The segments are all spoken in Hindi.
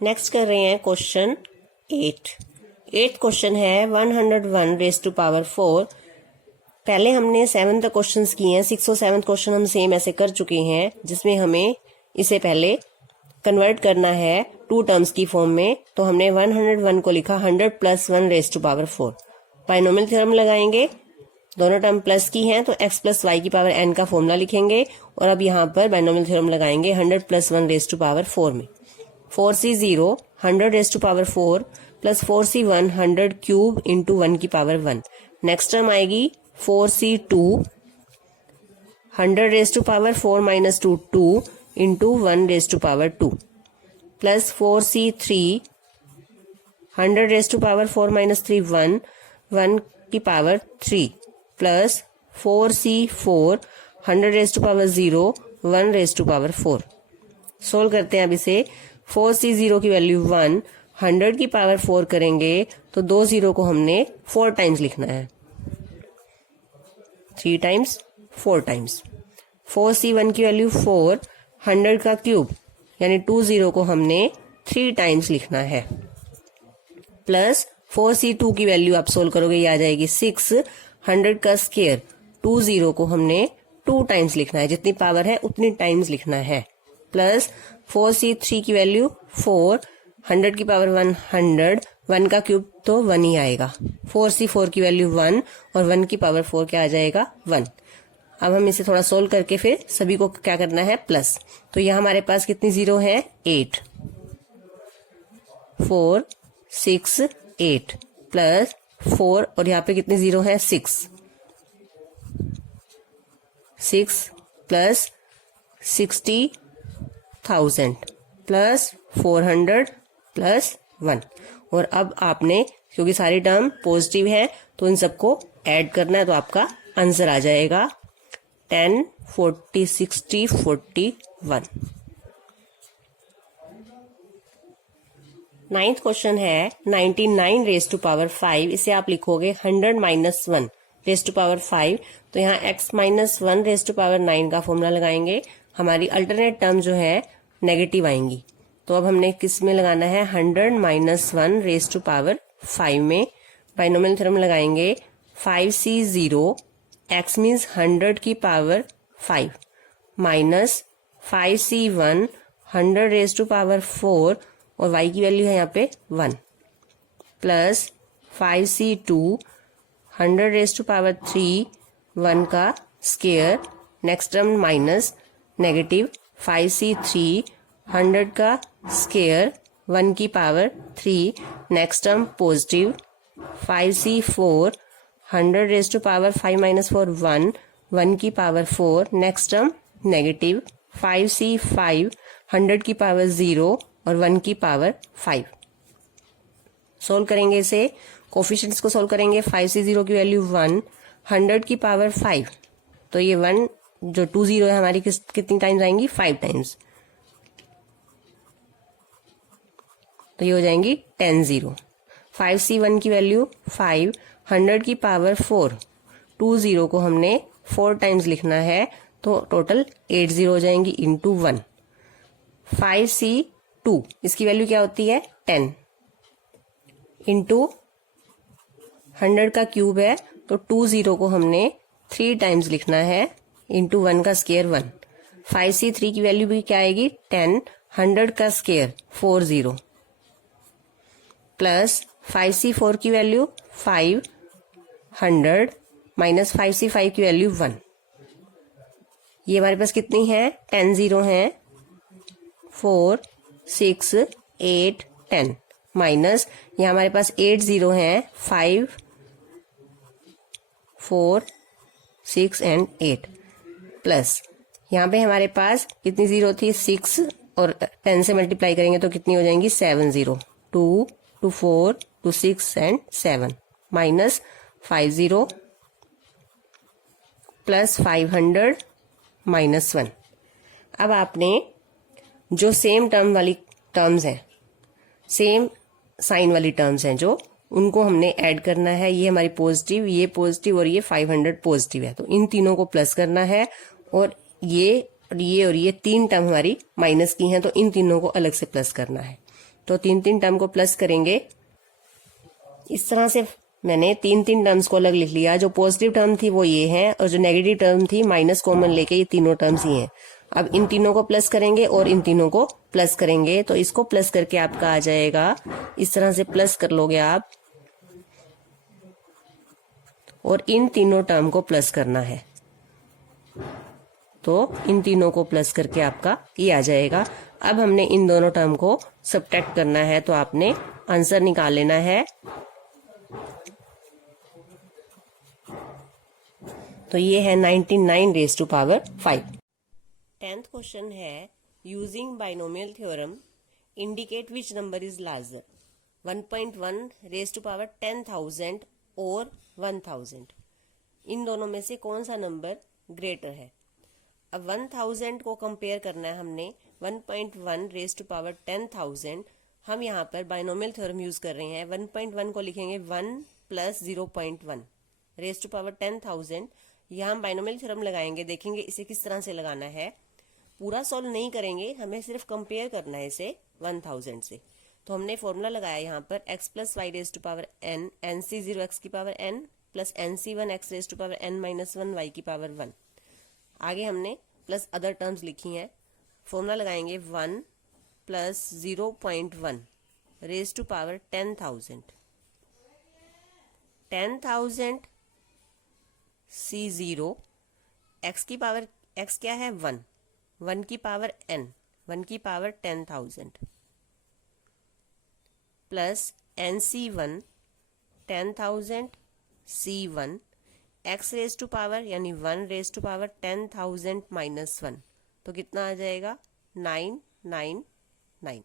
नेक्स्ट कर रहे हैं क्वेश्चन 8 क्वेश्चन है 101 रेज टू पावर 4। पहले हमने 7 तक क्वेश्चंस किए हैं, 6 और 7 क्वेश्चन हम सेम ऐसे कर चुके हैं, जिसमें हमें इसे पहले कन्वर्ट करना है 2 टर्म्स की फॉर्म में। तो हमने 101 को लिखा 100 + 1 raise to power 4। Binomial theorem लगाएंगे, दोनों टर्म प्लस की हैं तो x + y की पावर n का फॉर्मूला लिखेंगे। और अब यहाँ पर बाइनोमियल थ्योरम लगाएंगे 100 + 1 रेज टू पावर 4 में। 4c0 100 raise to power 4 + 4c1 100 cube into 1 की पावर 1। नेक्स्ट टर्म आएगी 4c2 100 raise to power 4 - 2 2 into 1 raise to power 2 plus 4c3 100 raise to power 4 - 3 1 1 की power 3 plus 4c4 100 raise to power 0 1 raise to power 4। Solve करते हैं अब इसे। 4c0 की वैल्यू 1, 100 की पावर 4 करेंगे तो 2 0 को हमने 4 टाइम्स लिखना है, 3 टाइम्स 4 टाइम्स। 4c1 की वैल्यू 4, 100 का क्यूब यानी 2 0 को हमने 3 टाइम्स लिखना है, प्लस 4c2 की वैल्यू आप सोल्व करोगे ये आ जाएगी 6, 100 का स्क्वायर 2 0 को हमने 2 टाइम्स लिखना है, जितनी पावर है उतनी टाइम्स लिखना है, प्लस 4c3 की वैल्यू 4, 100 की पावर 100, 1 का क्यूब तो 1 ही आएगा। 4c4 की वैल्यू 1 और 1 की पावर 4 क्या आ जाएगा 1। अब हम इसे थोड़ा सोल्व करके फिर सभी को क्या करना है प्लस। तो यहाँ हमारे पास कितनी जीरो है 8, 4 6 8 प्लस 4 और यहाँ पे कितनी जीरो है 6 प्लस 60,000 प्लस 400 प्लस 1। और अब आपने क्योंकि सारी टर्म पॉजिटिव है तो इन सबको ऐड करना है, तो आपका आंसर आ जाएगा 10 40 60 41। 9th क्वेश्चन है 99 रेज टू पावर 5। इसे आप लिखोगे 100 - 1 रेज टू पावर 5। तो यहाँ x - 1 रेज टू पावर 9 का फॉर्मूला लगाएंगे। हमारी अल्टरनेट टर्म जो है नेगेटिव आएंगी, तो अब हमने किस में लगाना है 100 - 1 रेज टू पावर 5 में। बाइनोमियल थ्योरम लगाएंगे 5c0 x मीन्स 100 की power 5 minus 5c1 100 raise to power 4 और y की वैल्यू है यहाँ पे 1 plus 5c2 100 raise to power 3 1 का square. Next term minus negative 5c3 100 का स्क्वायर 1 की power 3। Next term positive 5c4 100 raise to power 5 - 4 1 1 की power 4। Next term negative 5c5 100 की पावर 0 और 1 की पावर 5। सोल्व करेंगे इसे, कोफिशिएंट्स को सोल्व करेंगे। 5c0 की वैल्यू 1, 100 की पावर 5, तो ये 1 जो 2 0 है हमारी कितनी टाइम्स आएंगी 5 टाइम्स, तो ये हो जाएंगी 10 0। 5c1 की वैल्यू 5, 100 की पावर 4, 2 0 को हमने 4 टाइम्स लिखना है, तो टोटल 8 0 हो जाएंगी इंटू 1। 5c2 इसकी वैल्यू क्या होती है 10 इंटू 100 का क्यूब है, तो 2 0 को हमने 3 टाइम्स लिखना है इंटू 1 का स्क्वायर 1। 5c3 की वैल्यू भी क्या आएगी 10, 100 का स्क्वायर 4 0 प्लस 5c4 की वैल्यू 5, 100 माइनस 5c5 की वैल्यू 1। ये हमारे पास कितनी है 10 0 है 4 6 8 10 माइनस यहाँ हमारे पास 8 0 है 5 4 6 एंड 8 प्लस यहाँ पे हमारे पास कितनी जीरो थी 6 और 10 से मल्टीप्लाई करेंगे तो कितनी हो जाएंगी 7 0 2 2 4 2 6 एंड 7 माइनस 5 0 प्लस 500 माइनस 1। अब आपने जो सेम टर्म वाली टर्म्स हैं, सेम साइन वाली टर्म्स हैं जो, उनको हमने ऐड करना है। ये हमारी पॉजिटिव, ये पॉजिटिव और ये 500 पॉजिटिव है, तो इन तीनों को प्लस करना है। और ये 3 टर्म हमारी माइनस की हैं, तो इन तीनों को अलग से प्लस करना है। तो तीन तीन टर्म को प्लस करेंगे। इस तरह से मैंने तीन तीन टर्म्स को अलग लिख लिया। जो पॉजिटिव टर्म थी वो ये है और जो नेगेटिव टर्म थी माइनस कॉमन लेके ये तीनों टर्म्स ही हैं। अब इन तीनों को प्लस करेंगे और इन तीनों को प्लस करेंगे, तो इसको प्लस करके आपका आ जाएगा, इस तरह से प्लस कर लोगे आप और इन तीनों टर्म को प्लस करना है, तो इन तीनों को प्लस करके आपका ये आ जाएगा। अब हमने इन दोनों टर्म को सब्ट्रैक्ट करना है, तो आपने आंसर निकाल लेना है। तो ये है 99 raise to power 5। 10th question है, using binomial theorem indicate which number is larger, 1.1 raise to power 10,000 और 1000। इन दोनों में से कौन सा नंबर ग्रेटर है। अब 1000 को कंपेयर करना है हमने 1.1 रेज टू पावर 10,000। हम यहाँ पर बाइनोमियल थ्योरम यूज कर रहे हैं। 1.1 को लिखेंगे 1 प्लस 0.1 रेज टू पावर 10,000। यहाँ हम बाइनोमियल थ्योरम लगाएंगे, देखेंगे इसे किस तरह से लगाना है। पूरा सॉल्व नहीं करेंगे, हमें सिर्फ कंपेयर करना है इसे 1000 से। तो हमने फॉर्मूला लगाया यहाँ पर x plus y raise to power n, nc0 x की power n plus nc1 x raise to power n minus 1 y की पावर 1। आगे हमने प्लस अदर टर्म्स लिखी हैं। फॉर्मूला लगाएंगे 1 plus 0.1 raise to power 10,000 C0 x की पावर x क्या है 1, 1 की पावर n, 1 की power 10,000 plus nc1 10,000 c1 x raise to power यानी 1 रेज टू पावर 10,000 माइनस 1, तो कितना आ जाएगा 999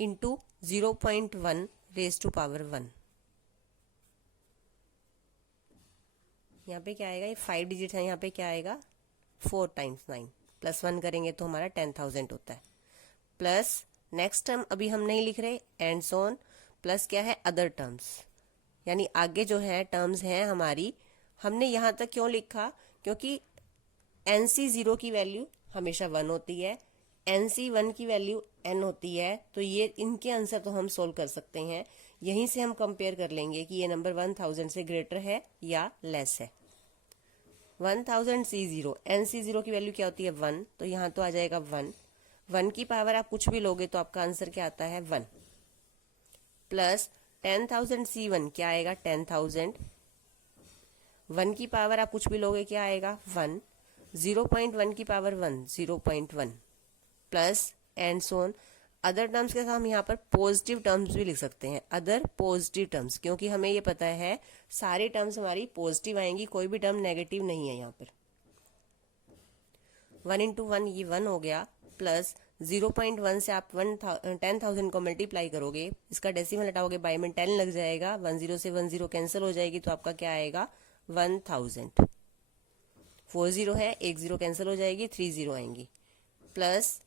इंटू 0.1 रेज टू पावर 1। यहाँ पे क्या आएगा, ये 5 डिजिट है, यहाँ पे क्या आएगा 4 टाइम्स 9 प्लस 1 करेंगे तो हमारा 10,000 होता है। प्लस नेक्स्ट टर्म अभी हम नहीं लिख रहे, एंड सो ऑन, प्लस क्या है अदर टर्म्स, यानी आगे जो है टर्म्स हैं हमारी। हमने यहाँ तक क्यों लिखा, क्योंकि NC0 की वैल्यू हमेशा 1 होती है, NC1 की वैल्यू n होती है, तो ये इनके आंसर तो हम सोल्व कर सकते हैं। यहीं से हम कंपेयर कर लेंगे कि ये नंबर 1000 से ग्रेटर है या लेस है। 1000 C0, NC0 की वैल्यू क्या होती है 1, तो यहाँ तो आ जाएगा 1। 1 की पावर आप कुछ भी लोगे तो आपका आंसर क्या आता है 1। प्लस 10,000 C1 क्या आएगा 10,000, 1 की पावर आप कुछ भी लोगे क्या आएगा 1, 0.1 की power 1 0.1 plus and so on. Other terms के साथ हम यहाँ पर पॉजिटिव टर्म्स भी लिख सकते हैं, अदर पॉजिटिव टर्म्स, क्योंकि हमें ये पता है सारी टर्म्स हमारी पॉजिटिव आएंगी, कोई भी टर्म नेगेटिव नहीं है यहाँ पर। 1 इंटू 1 ये 1 हो गया, प्लस 0.1 से आप 10,000 को मल्टीप्लाई करोगे, इसका डेसिमल हटाओगे बाय में 10 लग जाएगा, 10 से 10 कैंसिल हो जाएगी, तो आपका क्या आएगा 1000। 4 0 है, 1 0 कैंसिल हो जाएगी, 3 0 आएंगी, प्लस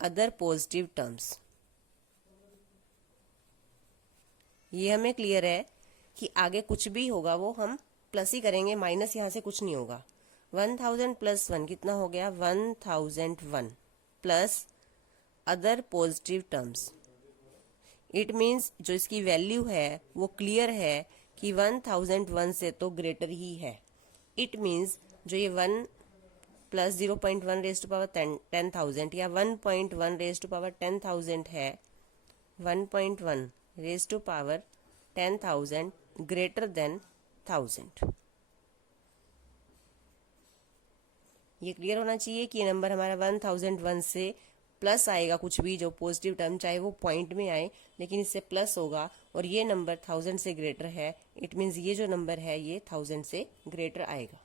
अदर पॉजिटिव टर्म्स। ये हमें क्लियर है कि आगे कुछ भी होगा वो हम प्लस ही करेंगे, माइनस यहाँ से कुछ नहीं होगा। 1000 प्लस 1 कितना हो गया 1001 plus other positive terms. It means जो इसकी वैल्यू है वो क्लियर है कि 1001 से तो ग्रेटर ही है। इट मीन्स जो ये 1 प्लस 0.1 रेज टू पावर 10,000 या 1.1 रेज टू पावर 10,000 है, 1.1 raise to power 10,000 greater than 1000। ये क्लियर होना चाहिए कि ये नंबर हमारा 1001 से प्लस आएगा, कुछ भी जो पॉजिटिव टर्म चाहे वो पॉइंट में आए लेकिन इससे प्लस होगा, और ये नंबर 1000 से ग्रेटर है। इट मीन्स ये जो नंबर है ये 1000 से ग्रेटर आएगा।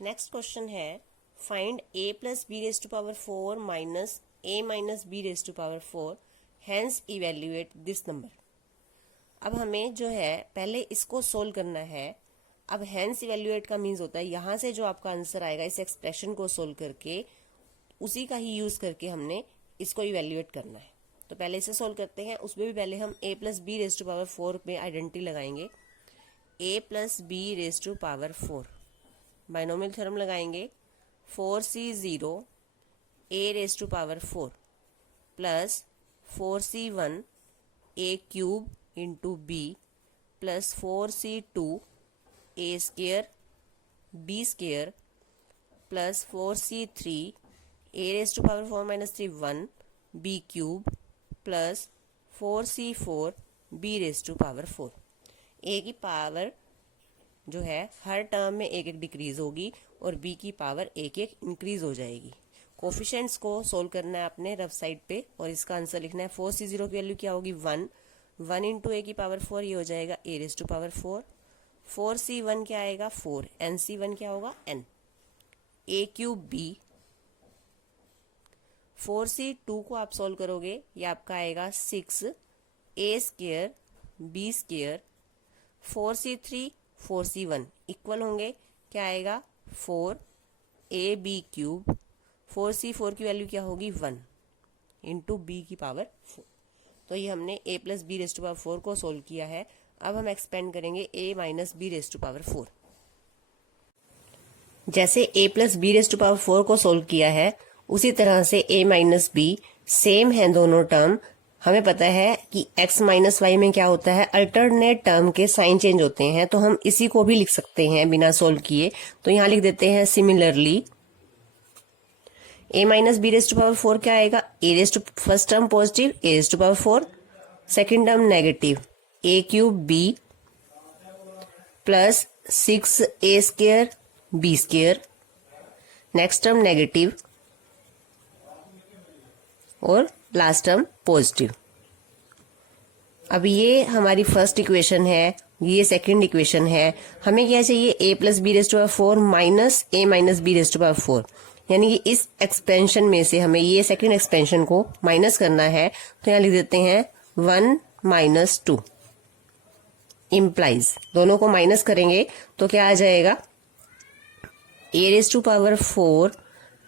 नेक्स्ट क्वेश्चन है, find a plus b raise to power 4 minus a minus b raise to power 4, hence evaluate this number. अब हमें जो है पहले इसको सोल्व करना है। अब हैंस इवेल्युएट का मीन्स होता है यहाँ से जो आपका आंसर आएगा इस एक्सप्रेशन को सोल्व करके उसी का ही यूज करके हमने इसको इवेल्युएट करना है। तो पहले इसे सोल्व करते हैं, उसमें भी पहले हम a plus b raise to power 4 में आइडेंटिटी लगाएंगे। a plus b raise to power 4 binomial theorem लगाएंगे, 4c0 a raise to power 4 plus 4c1 a cube into b plus 4c2 a square b square plus 4c3 a raise to power 4 minus 3 1 b cube plus 4c4 b raise to power 4। a की पावर जो है हर टर्म में एक एक डिक्रीज होगी और b की पावर एक एक इंक्रीज हो जाएगी। कोफिशिएंट्स को सोल्व करना है अपने रफ साइड पे और इसका आंसर लिखना है। 4c0 की वैल्यू क्या होगी 1 इंटू a की पावर 4, ये हो जाएगा a raise to power 4। 4c1 क्या आएगा 4, nc1 क्या होगा n, a cube b। 4c2 को आप सोल्व करोगे, ये आपका आएगा 6 a square b square. 4c3 4c1 equal होंगे, क्या आएगा 4 a b क्यूब। 4c4 की वैल्यू क्या होगी 1 इंटू बी की पावर 4। तो ये हमने a plus b raise to power 4 को सोल्व किया है। अब हम एक्सपेंड करेंगे a minus b raise to power 4। जैसे a plus b raise to power 4 को सोल्व किया है उसी तरह से a माइनस बी सेम है दोनों टर्म। हमें पता है कि x माइनस वाई में क्या होता है, अल्टरनेट टर्म के साइन चेंज होते हैं, तो हम इसी को भी लिख सकते हैं बिना सोल्व किए। तो यहां लिख देते हैं similarly a minus b raise to power 4 क्या आएगा, a raise to first term positive a raise to power 4, second term negative a cube b plus 6 a square b square, next term negative और लास्ट टर्म पॉजिटिव। अब ये हमारी फर्स्ट इक्वेशन है, ये सेकंड इक्वेशन है। हमें क्या चाहिए a plus b raise to power 4 minus a minus b raise to power 4, यानी कि इस एक्सपेंशन में से हमें ये सेकंड एक्सपेंशन को माइनस करना है। तो यहां लिख देते हैं 1 माइनस 2 इम्प्लाइज, दोनों को माइनस करेंगे तो क्या आ जाएगा a raise to power 4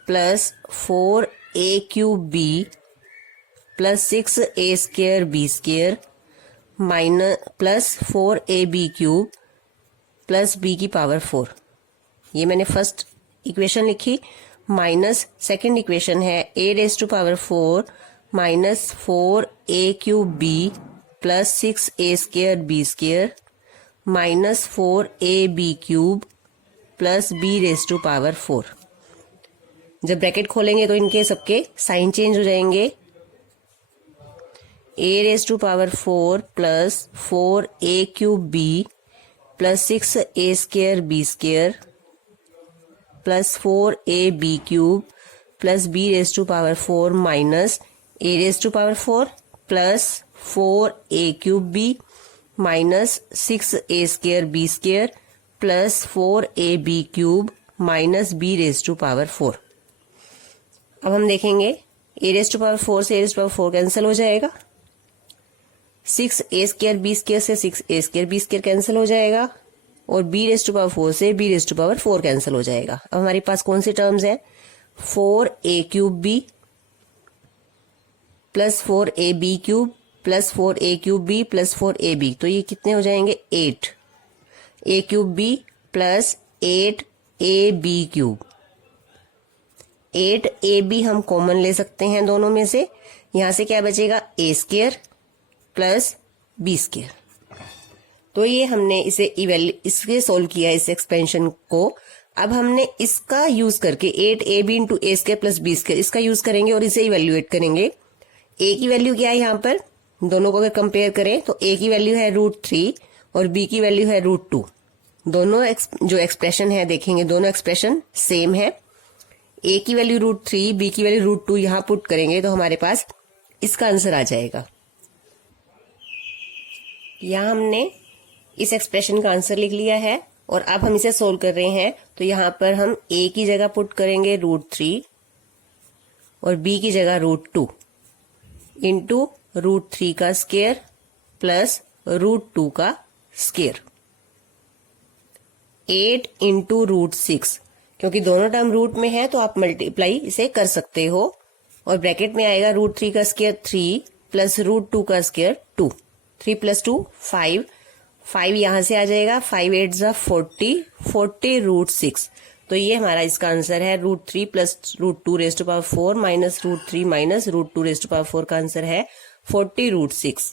plus 4 a cube b plus 6 a square b square minus plus 4 a b cube plus b की पावर 4। ये मैंने फर्स्ट इक्वेशन लिखी, माइनस सेकेंड इक्वेशन है a raise to power 4 minus 4 a cube b plus 6 a square b square minus 4 a b cube plus b raise to power 4। जब ब्रैकेट खोलेंगे तो इनके सबके साइन चेंज हो जाएंगे। a raise to power 4 plus 4 a cube b plus 6 a square b square plus 4 a b cube plus b raise to power 4 minus a raise to power 4 plus 4 a cube b minus 6 a square b square plus 4 a b cube minus b raise to power 4। अब हम देखेंगे a रेज टू पावर 4 से a raise to power 4 cancel हो जाएगा, 6 a स्क्वेयर b स्क्वेयर से 6 a square b square cancel हो जाएगा और b रेज टू पावर 4 से b raise to power 4 cancel हो जाएगा। अब हमारे पास कौन सी टर्म्स है 4 a cube b plus 4 a b cube plus 4 a cube b plus 4 a b, तो ये कितने हो जाएंगे 8 a cube b plus 8 a b cube. 8 a b हम कॉमन ले सकते हैं दोनों में से, यहां से क्या बचेगा a square plus b square. तो ये हमने इसके सोल्व किया इस एक्सपेंशन को। अब हमने इसका यूज करके 8ab इंटू ए स्क्वेयर प्लस बी स्क्वेयर इसका यूज करेंगे और इसे इवेल्युएट करेंगे। a की वैल्यू क्या है यहाँ पर, दोनों को अगर कंपेयर करें तो a की वैल्यू है √3 और b की वैल्यू है √2। दोनों जो एक्सप्रेशन है देखेंगे दोनों एक्सप्रेशन सेम है। a की वैल्यू √3 b की वैल्यू √2 यहां पुट करेंगे तो हमारे पास इसका आंसर आ जाएगा। यहां हमने इस एक्सप्रेशन का आंसर लिख लिया है और अब हम इसे सोल्व कर रहे हैं। तो यहां पर हम a की जगह पुट करेंगे √3 और b की जगह √2 इंटू √3 का स्क्वायर प्लस √2 का स्क्वायर 8 इंटू √6, क्योंकि दोनों टर्म रूट में है तो आप मल्टीप्लाई इसे कर सकते हो और ब्रैकेट में आएगा √3 का स्क्वायर 3 प्लस √2 का स्क्वायर 2, 3 प्लस 2 5 यहां से आ जाएगा, 5 8 जा 40 √6, तो ये हमारा इसका आंसर है √3 plus √2 raise to power 4 minus √3 minus √2 raise to power 4 का आंसर है 40√6।